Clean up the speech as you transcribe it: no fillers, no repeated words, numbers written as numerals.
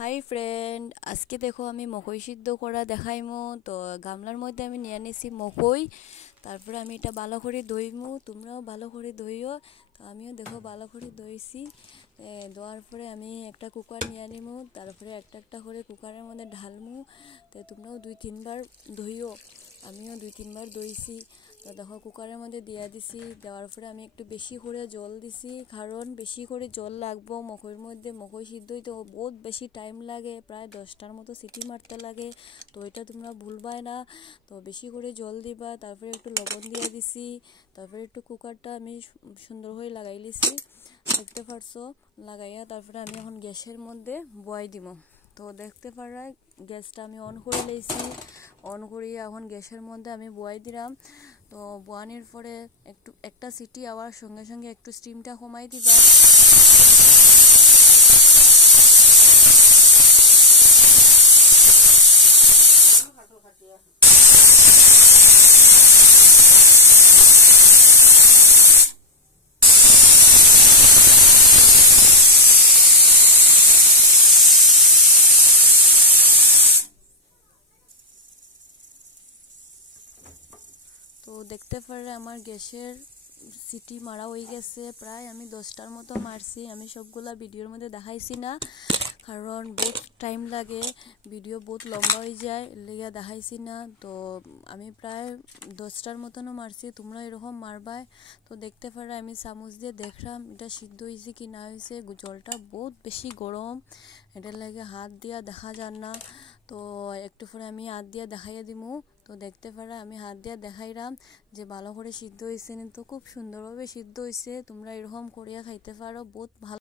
Hi friend, আজকে দেখো আমি মকই সিদ্ধ করা দেখাইমু। তো গামলার মধ্যে আমি নিয়ে নিছি মকই। তারপরে আমি এটা ভালো করে ধুইমু, তোমরাও ভালো করে ধুইও। তো আমিও দেখো ভালো করে ধুইছি। ধোয়ার পরে আমি একটা কুকার নিয়ে নিমু, তারপরে একটা একটা করে কুকারের মধ্যে ঢালমু। তো তোমরাও 2-3 বার ধুইও, আমিও 2-3 বার ধুইছি। তো দেখো কুকারের মধ্যে দিয়ে দিছি, দেওয়ার পরে আমি একটু বেশি করে জল দিছি, কারণ বেশি করে জল লাগবো মকইর মধ্যে। মকই সিদ্ধ হইতে বহুত বেশি টাইম লাগে, প্রায় 10টার মতো সিটি মারতে লাগে। তো এটা তোমরা ভুলবাই না। তো বেশি করে জল দিবা, তারপরে একটু লবণ দিয়ে দিছি, তারপরে একটু কুকারটা আমি সুন্দর করে লাগাই লিছি, দেখতে পারছো। লাগাইয়া তারপরে আমি এখন গ্যাসের মধ্যে বয়াই দিব। তো দেখতে পারা গ্যাসটা আমি অন করে লইছি, অন করিয়ে এখন গ্যাসের মধ্যে আমি বয়াই দিলাম। তো বোয়ানোর পরে একটা সিটি আওয়ার সঙ্গে সঙ্গে একটু স্টিমটা কমাই দিবা। তো দেখতে পারে আমার গ্যাসের সিটি মারা হয়ে গেছে, প্রায় আমি 10টার মতো মারছি। আমি সবগুলা ভিডিওর মধ্যে দেখাইছি না, কারণ বহুত টাইম লাগে, ভিডিও বহুত লম্বা হয়ে যায়, লেগে দেখাইছি না। তো আমি প্রায় 10টার মতনও মারছি, তোমরা এরকম মারবাই। তো দেখতে পারে আমি চামচ দিয়ে দেখলাম এটা সিদ্ধ হয়েছে কি না হয়েছে। জলটা বহুত বেশি গরম, এটার লাগে হাত দিয়া দেখা যান না। তো একটু পরে আমি হাত দিয়া দেখাইয়া দিমু। তো দেখতে পারা আমি হাত দিয়া দেখাইলাম যে ভালো করে সিদ্ধ হয়েছে, কিন্তু খুব সুন্দরভাবে সিদ্ধ হয়েছে। তোমরা এরকম করিয়া খাইতে পারো, বহুত ভালো।